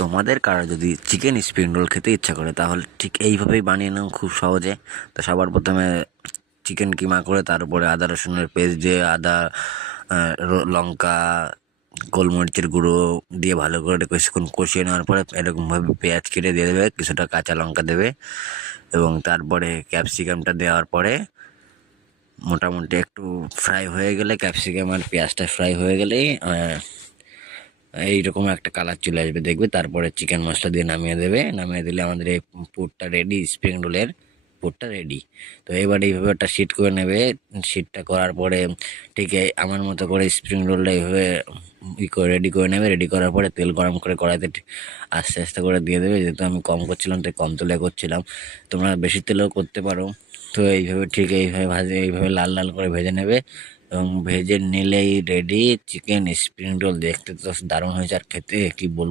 তোমাদের কারো যদি চিকেন স্প্রিং রোল খেতে ইচ্ছা করে তাহলে ঠিক এইভাবেই বানিয়ে নাও খুব সহজে। তো সবার প্রথমে চিকেন কিমা করে তার উপরে আদা রসুনের পেস্ট দিয়ে আদা, লঙ্কা, গোলমরিচের গুঁড়ো দিয়ে ভালো করে কিছুক্ষণ কষিয়ে নেওয়ার পরে এরকমভাবে পেঁয়াজ কেটে দিয়ে দেবে, কিছুটা কাঁচা লঙ্কা দেবে এবং তারপরে ক্যাপসিকামটা দেওয়ার পরে মোটামুটি একটু ফ্রাই হয়ে গেলে, ক্যাপসিকাম আর পেঁয়াজটা ফ্রাই হয়ে গেলেই এইরকম একটা কালার চলে আসবে দেখবে। তারপরে চিকেন মশলা দিয়ে নামিয়ে দেবে, নামিয়ে দিলে আমাদের এই পুরটা রেডি, স্প্রিং রোলের পুরটা রেডি। তো এবার এইভাবে একটা শিট করে নেবে, শিটটা করার পরে ঠিক আমার মতো করে স্প্রিং রোলটা এইভাবে রেডি করে নেবে। রেডি করার পরে তেল গরম করে কড়াইতে আস্তে আস্তে করে দিয়ে দেবে। যেহেতু আমি কম করছিলাম তাই কম তেলে করছিলাম, তোমরা বেশি তেলেও করতে পারো। তো এইভাবে ঠিক এইভাবে এইভাবে লাল লাল করে ভেজে নেবে এবং ভেজে নিলেই রেডি চিকেন স্প্রিং রোল। দেখতে তো দারুণ হয়েছে, আর খেতে কি বলবো।